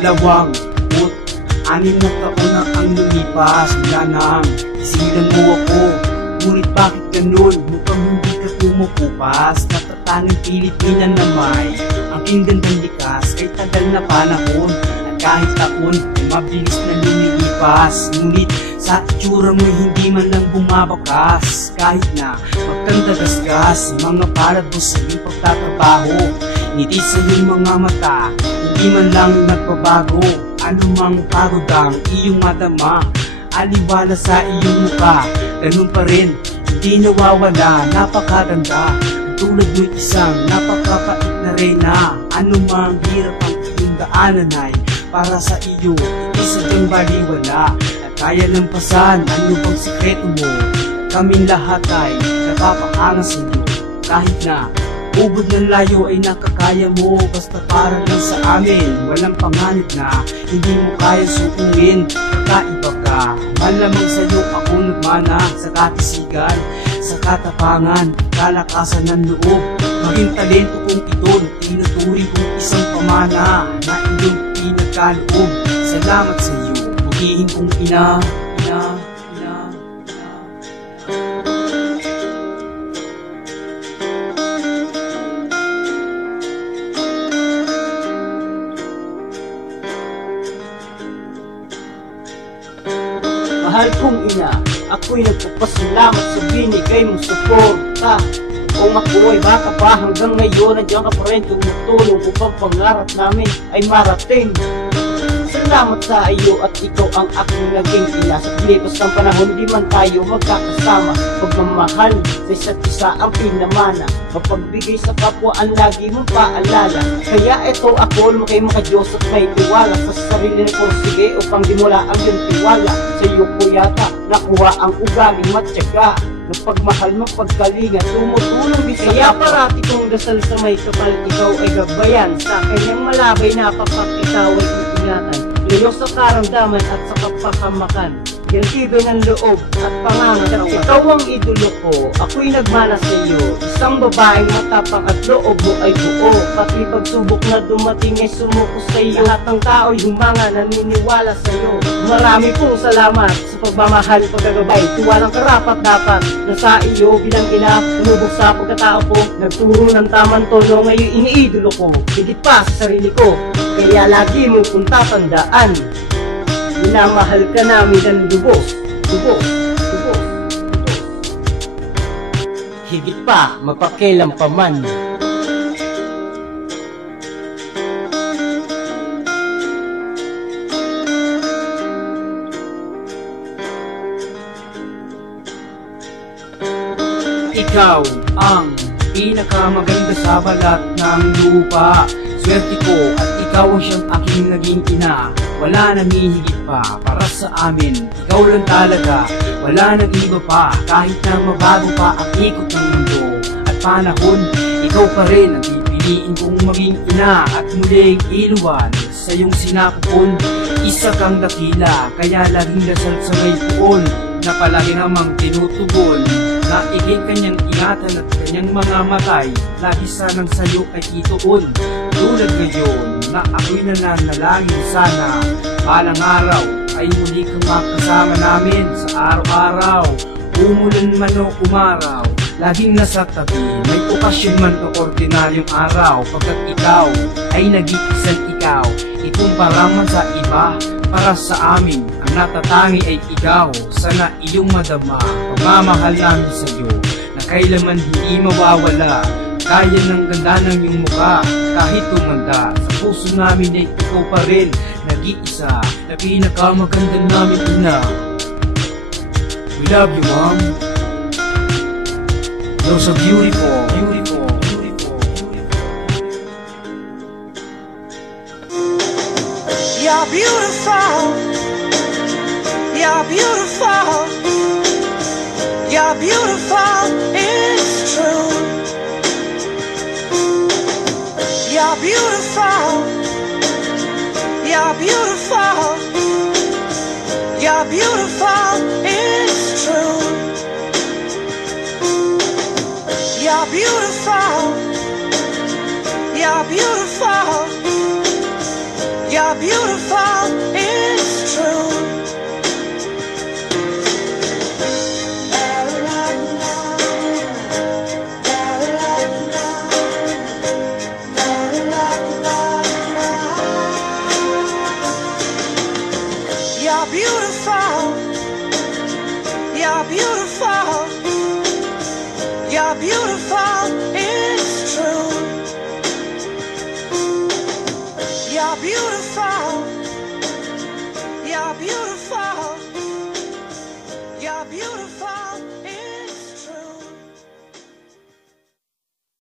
26 na taon na ang lumipas. Wala nang isilan mo ako, ngunit bakit ganun? Mukhang hindi ka tumukupas. Natatangang Pilipina na may aking gandang likas. Kay tagal na panahon at kahit taon ay mabilis na lumilipas. Ngunit sa itsura mo hindi man lang bumabakas. Kahit na magkandagasgas, mga palad mo sa iyong pagtatrabaho. Ngiti sa iyong mga mata, hindi man lang nagbabago. Anumang pagod ang iyong madama, aliwala sa iyong mukha, ganun pa rin, hindi nawawala. Napakaganda, tulad mo'y isang napakapait na reyna. Anumang hirap ang iyong daanan ay para sa iyo, hindi sadyang baliwala. At kaya ng pasan, ano bang sikreto mo? Kaming lahat ay napapahanga sa iyo. Kahit na ubod ng layo ay nakakaya mo, basta para lang sa amin. Walang panganib na hindi mo kaya suungin. Kakaiba ka, malamang sa'yo ako nagmana. Sa katisigan, sa katapangan, kalakasan ng loob. Maging talento kong ito, tinuturi kong isang pamana na iyong pinagkaloob. Salamat sa iyo, butihin kong ina. Mahal kong ina, ako'y nagpapasalamat sa binigay mong suporta. Kung ako ay bata pa hanggang ngayon, nandiyan ka pa rin tumutulong upang pangarap namin ay marating. Salamat sa iyo at ikaw ang aking naging ina. Sa pilipas ng panahon, di man tayo magkakasama. Pagmamahal sa isa't isa ang pinamana. Mapagbigay sa kapwa ang lagi mong paalala. Kaya eto ako, lumaki mga Diyos at may tiwala sa sarili na sige upang dimula ang iyong tiwala. Sa iyo ko yata nakuha ang ugaling matyaga ng pagmahal mo, pagkalinga, tumutulong din sa kaya parati kong dasal sa may kapal. Ikaw ay gabayan sa kanyang malabay na papakitaw ay ingatan. Layo sa karamdaman at sa kapakamakan, gantido ng loob at pangangatawan. Ikaw ang idolo ko, ako'y nagmana sa iyo. Isang babaeng matapang at loob mo ay buo. Pati pagsubok na dumating ay sumuko sa iyo. Lahat ng tao'y humanga, naniniwala sa iyo. Marami pong salamat sa pagmamahal, pagkagabay. Tiwalang karapat dapat na sa iyo bilang ina. Tumubog sa pagkatao ko, nagturo ng tamang tono. Ngayon iniidolo ko, higit pa sa sarili ko. Kaya lagi mo kong tatandaan, minamahal ka namin ng lubos, lubos, lubos, lubos. Higit pa, magpakialam pa man. Ikaw ang pinakamaganda sa balat ng lupa. Swerte ko at ikaw ang siyang aking naging ina. Wala nang hihigit pa para sa amin. Ikaw lang talaga, wala nang iba pa. Kahit na mabago pa ang ikot ng mundo at panahon, ikaw pa rin ang pipiliin kong maging ina. At muling iluwan sa iyong sinapon. Isa kang dakila, kaya laging dasal sa may puon na palagi namang tinutugon. Na iging kanyang ingatan at kanyang mga matay, lagi sanang sayo ay ituon. Tulad ngayon na ako'y nananalangin sana balang araw ay muli kang makasama namin sa araw-araw. Umulan man o umaraw, laging nasa tabi. May okasyon man o ordinaryong araw, pagkat ikaw ay nag-iisang ikaw. Ikumpara man sa iba, para sa amin ang natatangi ay ikaw. Sana iyong madama pagmamahal namin sa iyo na kailanman hindi mawawala. Kaya ng ganda ng iyong mukha kahit tumanda. Sa puso namin ay ikaw pa rin nag-iisa na pinakamaganda namin ina. We love you, Mom. You're so beautiful, beautiful, beautiful, beautiful. You're beautiful. You're beautiful. You're beautiful. It's true. You're beautiful. You're beautiful. You're beautiful. It's true. You're beautiful. You're beautiful. You're beautiful. beautiful. You're beautiful.